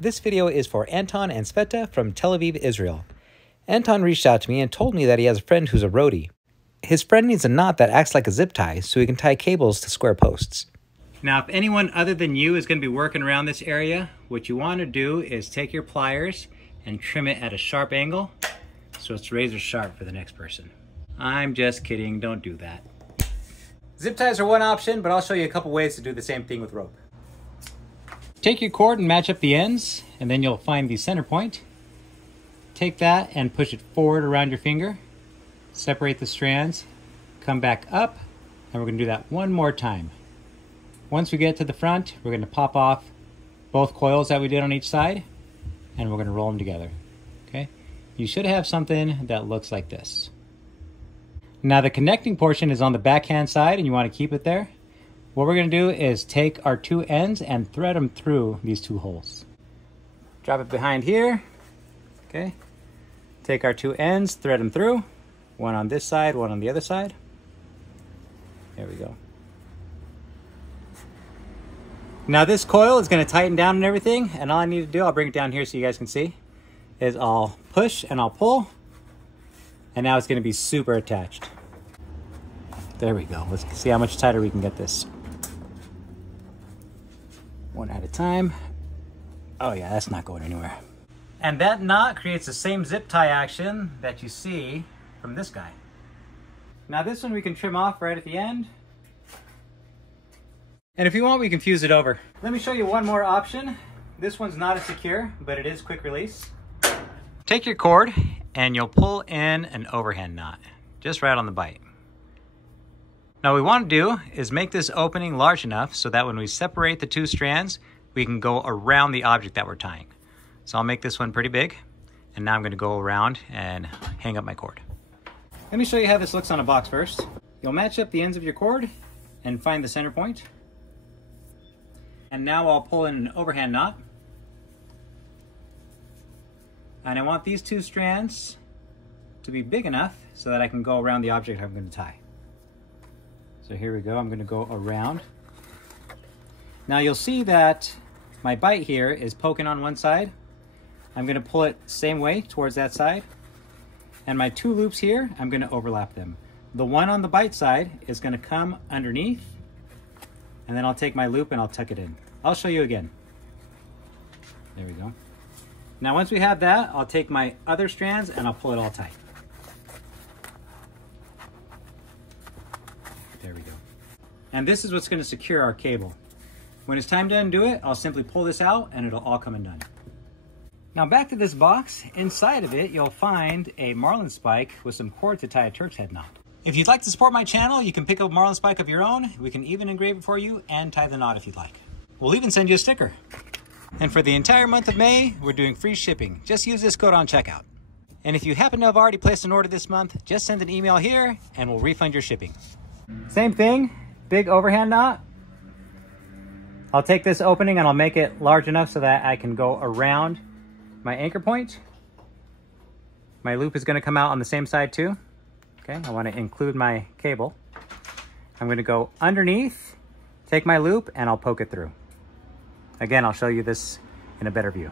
This video is for Anton and Sveta from Tel Aviv, Israel. Anton reached out to me and told me that he has a friend who's a roadie. His friend needs a knot that acts like a zip tie so he can tie cables to square posts. Now, if anyone other than you is going to be working around this area, what you want to do is take your pliers and trim it at a sharp angle so it's razor sharp for the next person. I'm just kidding, don't do that. Zip ties are one option, but I'll show you a couple ways to do the same thing with rope. Take your cord and match up the ends, and then you'll find the center point. Take that and push it forward around your finger. Separate the strands, come back up, and we're going to do that one more time. Once we get to the front, we're going to pop off both coils that we did on each side, and we're going to roll them together. Okay? You should have something that looks like this. Now the connecting portion is on the backhand side, and you want to keep it there. What we're going to do is take our two ends and thread them through these two holes. Drop it behind here. Okay. Take our two ends, thread them through. One on this side, one on the other side. There we go. Now this coil is going to tighten down and everything, and all I need to do, I'll bring it down here so you guys can see, is I'll push and I'll pull, and now it's going to be super attached. There we go. Let's see how much tighter we can get this. One at a time. Oh yeah, that's not going anywhere. And that knot creates the same zip tie action that you see from this guy. Now this one we can trim off right at the end. And if you want, we can fuse it over. Let me show you one more option. This one's not as secure, but it is quick release. Take your cord and you'll pull in an overhand knot, just right on the bite. Now what we want to do is make this opening large enough so that when we separate the two strands, we can go around the object that we're tying. So I'll make this one pretty big, and now I'm going to go around and hang up my cord. Let me show you how this looks on a box first. You'll match up the ends of your cord and find the center point. And now I'll pull in an overhand knot. And I want these two strands to be big enough so that I can go around the object I'm going to tie. So here we go, I'm going to go around. Now you'll see that my bite here is poking on one side. I'm going to pull it the same way towards that side. And my two loops here, I'm going to overlap them. The one on the bite side is going to come underneath, and then I'll take my loop and I'll tuck it in. I'll show you again. There we go. Now once we have that, I'll take my other strands and I'll pull it all tight. There we go. And this is what's going to secure our cable. When it's time to undo it, I'll simply pull this out and it'll all come undone. Now back to this box. Inside of it, you'll find a marlin spike with some cord to tie a Turk's head knot. If you'd like to support my channel, you can pick up a marlin spike of your own. We can even engrave it for you and tie the knot if you'd like. We'll even send you a sticker. And for the entire month of May, we're doing free shipping. Just use this code on checkout. And if you happen to have already placed an order this month, just send an email here and we'll refund your shipping. Same thing, big overhand knot. I'll take this opening and I'll make it large enough so that I can go around my anchor point. My loop is going to come out on the same side too. Okay, I want to include my cable. I'm going to go underneath, take my loop, and I'll poke it through. Again, I'll show you this in a better view.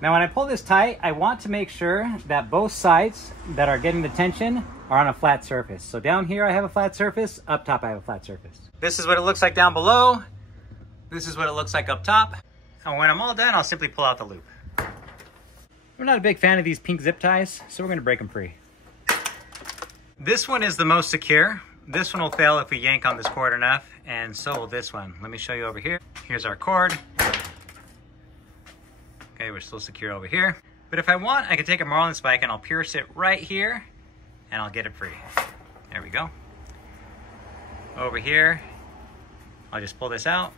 Now when I pull this tight, I want to make sure that both sides that are getting the tension are on a flat surface. So down here I have a flat surface, up top I have a flat surface. This is what it looks like down below. This is what it looks like up top. And when I'm all done, I'll simply pull out the loop. We're not a big fan of these pink zip ties, so we're going to break them free. This one is the most secure. This one will fail if we yank on this cord enough, and so will this one. Let me show you over here. Here's our cord. Okay, we're still secure over here. But if I want, I can take a marlin spike and I'll pierce it right here, and I'll get it free. There we go. Over here, I'll just pull this out.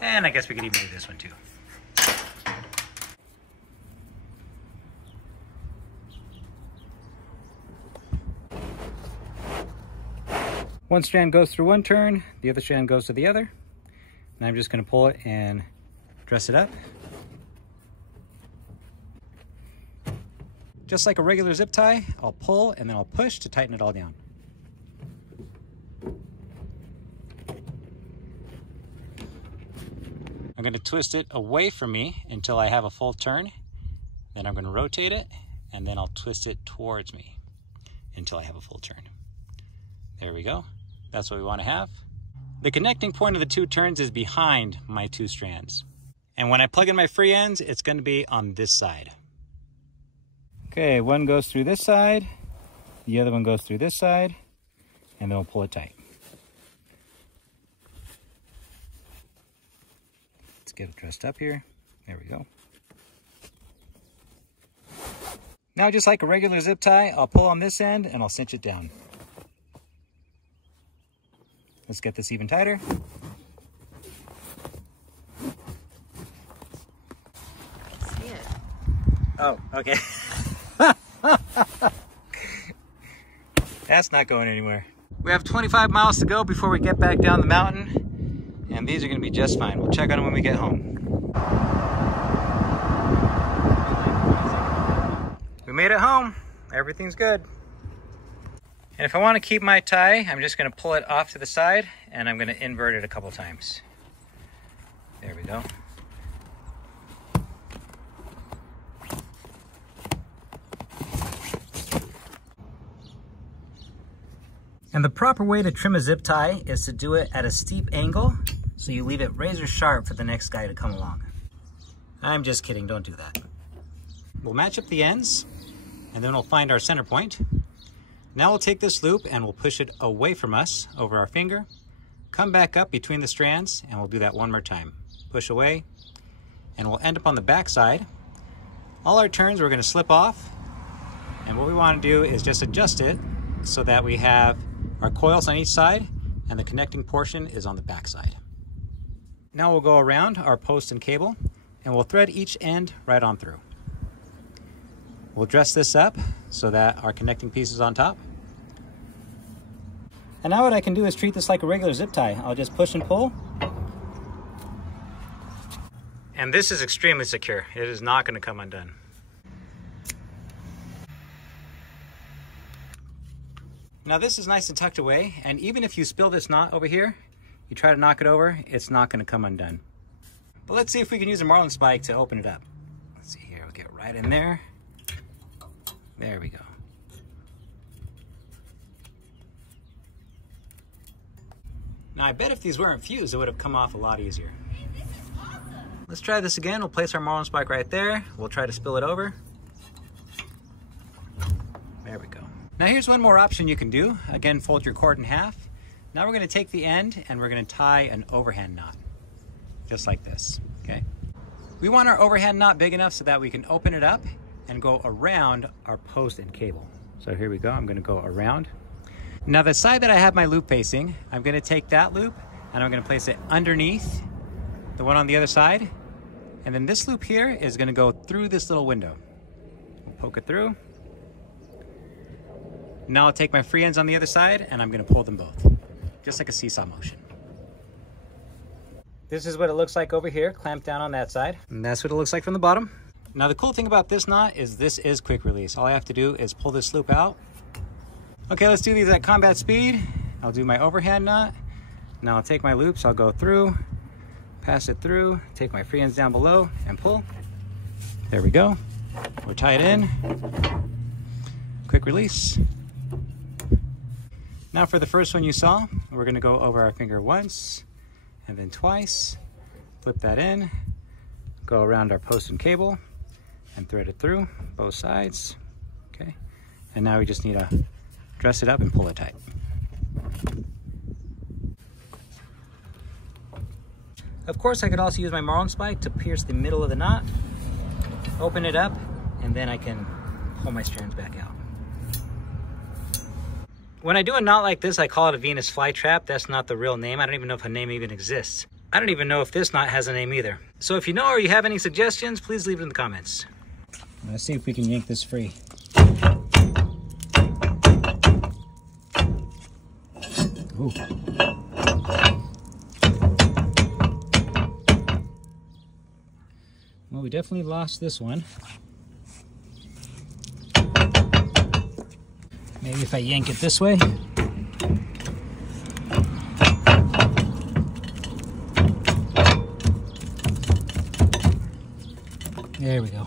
And I guess we could even do this one too. One strand goes through one turn, the other strand goes to the other. And I'm just going to pull it and dress it up. Just like a regular zip tie, I'll pull and then I'll push to tighten it all down. I'm I'm going to twist it away from me until I have a full turn. Then I'm going to rotate it, and then I'll twist it towards me until I have a full turn. There we go. That's what we want to have. The connecting point of the two turns is behind my two strands. And when I plug in my free ends, it's going to be on this side. Okay, one goes through this side, the other one goes through this side, and then we'll pull it tight. Let's get it dressed up here. There we go. Now, just like a regular zip tie, I'll pull on this end and I'll cinch it down. Let's get this even tighter. See it. Oh, okay. That's not going anywhere. We have 25 miles to go before we get back down the mountain, and these are going to be just fine. We'll check on them when we get home. We made it home. Everything's good. And if I want to keep my tie, I'm just going to pull it off to the side, and I'm going to invert it a couple times. There we go. And the proper way to trim a zip tie is to do it at a steep angle, so you leave it razor sharp for the next guy to come along. I'm just kidding, don't do that. We'll match up the ends, and then we'll find our center point. Now we'll take this loop and we'll push it away from us over our finger, come back up between the strands, and we'll do that one more time. Push away, and we'll end up on the back side. All our turns we're going to slip off, and what we want to do is just adjust it so that we have our coils on each side and the connecting portion is on the back side. Now we'll go around our post and cable and we'll thread each end right on through. We'll dress this up so that our connecting piece is on top. And now what I can do is treat this like a regular zip tie. I'll just push and pull. And this is extremely secure. It is not going to come undone. Now this is nice and tucked away, and even if you spill this knot over here, you try to knock it over, it's not going to come undone. But let's see if we can use a marlin spike to open it up. Let's see here, we'll get right in there. There we go. Now I bet if these weren't fused, it would have come off a lot easier. Hey, this is awesome. Let's try this again. We'll place our marlin spike right there. We'll try to spill it over. There we go. Now here's one more option you can do. Again, fold your cord in half. Now we're going to take the end and we're going to tie an overhand knot, just like this, okay? We want our overhand knot big enough so that we can open it up and go around our post and cable. So here we go, I'm going to go around. Now the side that I have my loop facing, I'm going to take that loop and I'm going to place it underneath the one on the other side. And then this loop here is going to go through this little window. We'll poke it through. Now I'll take my free ends on the other side and I'm going to pull them both, just like a seesaw motion. This is what it looks like over here, clamped down on that side. And that's what it looks like from the bottom. Now the cool thing about this knot is this is quick release. All I have to do is pull this loop out. Okay, let's do these at combat speed. I'll do my overhand knot. Now I'll take my loops, I'll go through, pass it through, take my free ends down below and pull. There we go. We're tied in. Quick release. Now for the first one you saw, we're going to go over our finger once and then twice, flip that in, go around our post and cable and thread it through both sides, okay? And now we just need to dress it up and pull it tight. Of course, I could also use my marlin spike to pierce the middle of the knot, open it up, and then I can pull my strands back out. When I do a knot like this, I call it a Venus flytrap. That's not the real name. I don't even know if a name even exists. I don't even know if this knot has a name either. So if you know or you have any suggestions, please leave it in the comments. Let's see if we can yank this free. Ooh. Well, we definitely lost this one. Maybe if I yank it this way. There we go.